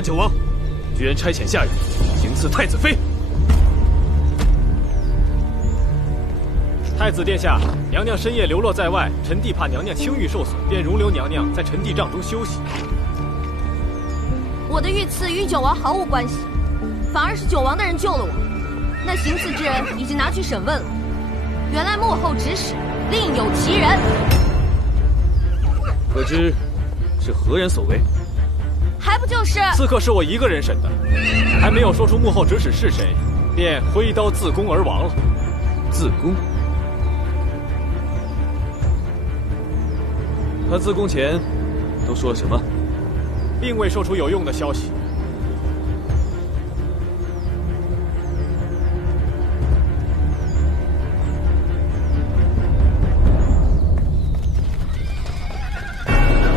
敢久王，居然差遣下人行刺太子妃。太子殿下，娘娘深夜流落在外，臣弟怕娘娘清誉受损，便容留娘娘在臣弟帐中休息。我的遇刺与九王毫无关系，反而是九王的人救了我。那行刺之人已经拿去审问了，原来幕后指使另有其人。可知是何人所为？还不就是刺客是我一个人审的，还没有说出幕后指使是谁，便挥刀自宫而亡了。自宫？他自宫前都说了什么？并未说出有用的消息。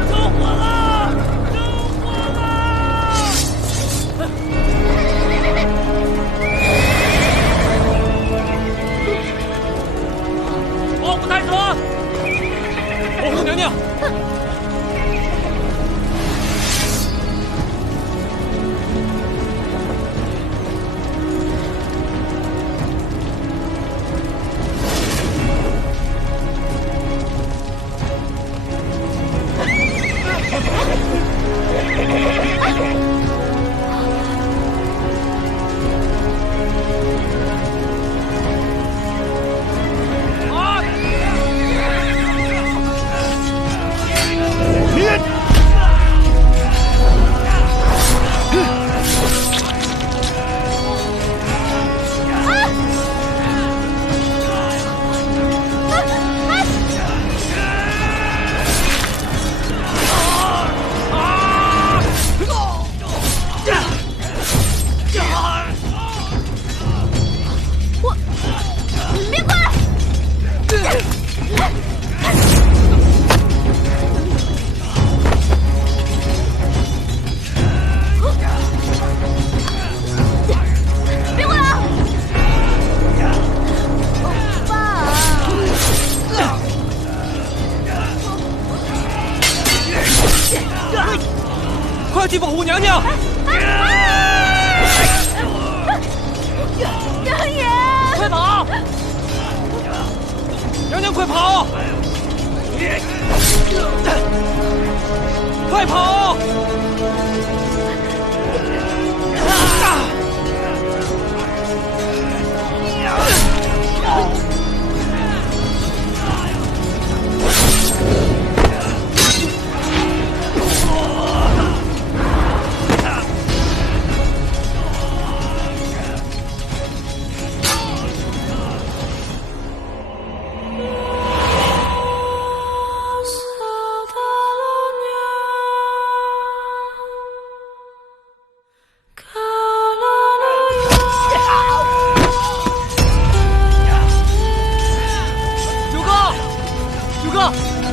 救火了！救火了！保护太子！保护娘娘！快去保护娘娘！娘爷，快跑！娘娘，快跑！快跑！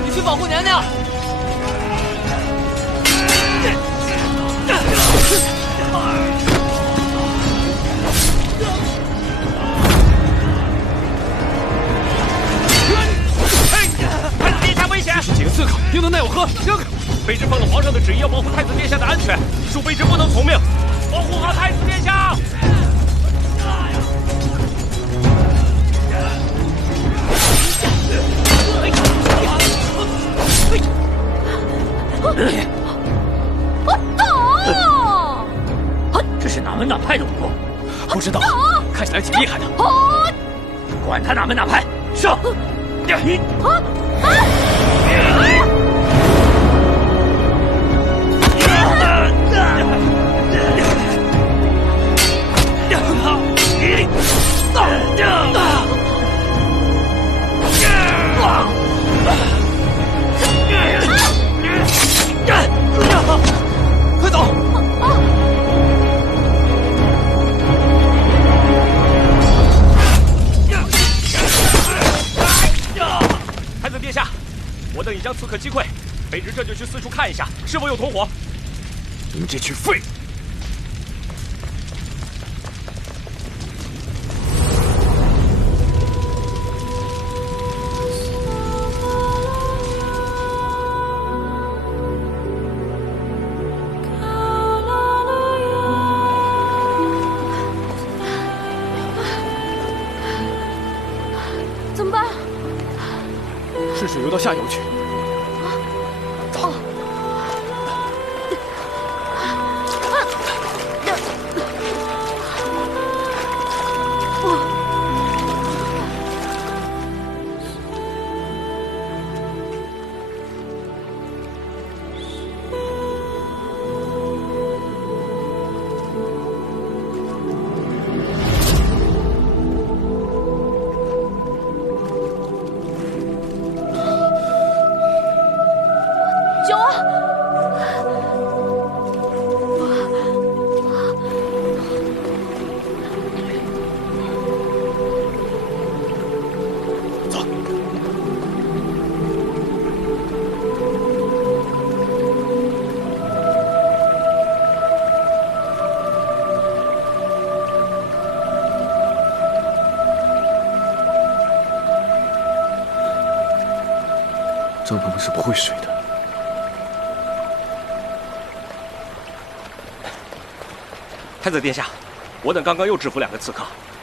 你去保护娘娘。太子殿下危险！这是几个刺客，又能奈我何？这个卑职奉了皇上的旨意，要保护太子殿下的安全，恕卑职不能从命。保护好太子殿下！这是哪门哪派的武功？不知道，看起来挺厉害的。管他哪门哪派，上！快走！太子殿下，我等已将刺客击溃，卑职这就去四处看一下，是否有同伙。你们这群废物！顺水游到下游去。走。帐篷们是不会水的。太子殿下，我等刚刚又制服2个刺客，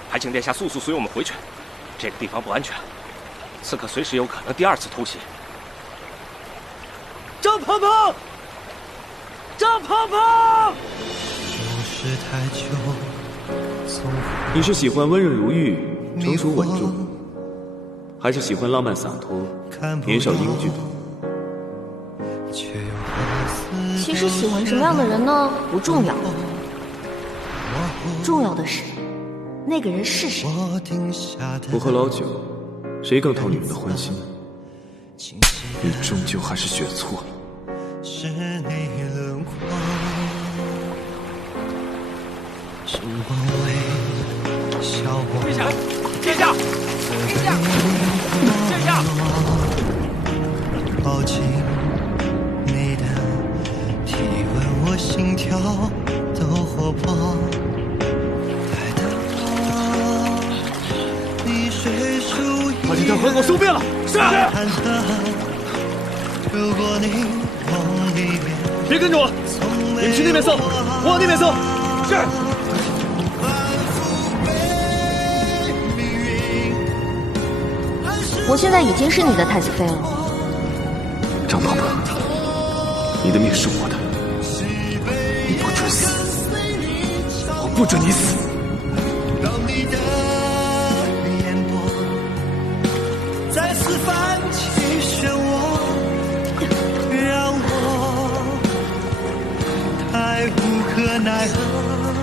还请殿下速速随我们回去。这个地方不安全，刺客随时有可能第2次突袭。张鹏鹏，张鹏鹏！你是喜欢温润如玉、成熟稳重，还是喜欢浪漫洒脱、年少英俊？其实喜欢什么样的人呢，不重要，重要的是那个人是谁。不喝老酒，谁更讨女人的欢心？你终究还是选错了。殿下，殿下，殿下，殿下！抱紧你的体温，我心跳都活泼。把这条河狗收编了。是。别跟着我，你们去那边搜，我往那边搜。是。我现在已经是你的太子妃了。张鹏鹏，你的命是我的，你不准死，我不准你死。再次泛起漩涡，让我太无可奈何。